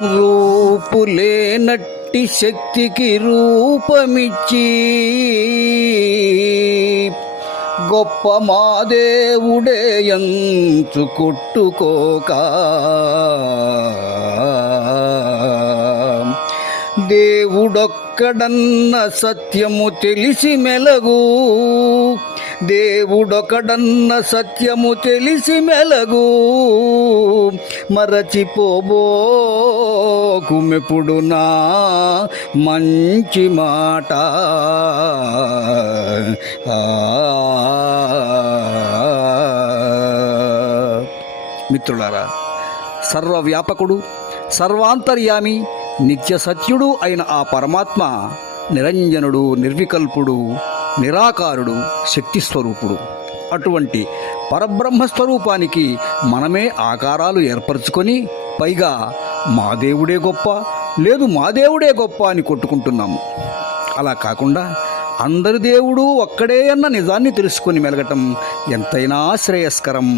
రూపులేనట్టి శక్తికి రూపమిచ్చి గొప్ప మా దేవుడే ఎంచు కొట్టుకోక దేవుడొక్కడన్న సత్యము తెలిసి మెలగు, దేవుడొకడన్న సత్యము తెలిసి మెలగు, మరచిపోబోకుమెప్పుడు నా మంచి మాట. మిత్రులారా, సర్వవ్యాపకుడు, సర్వాంతర్యామి, నిత్య సత్యుడు అయిన ఆ పరమాత్మ నిరంజనుడు, నిర్వికల్పుడు, నిరాకారుడు, శక్తి స్వరూపుడు. అటువంటి పరబ్రహ్మస్వరూపానికి మనమే ఆకారాలు ఏర్పరచుకొని పైగా మా దేవుడే గొప్ప, లేదు మా దేవుడే గొప్ప అని కొట్టుకుంటున్నాము. అలా కాకుండా అందరి దేవుడు ఒక్కడే అన్న నిజాన్ని తెలుసుకొని మెలగటం ఎంతైనా శ్రేయస్కరం.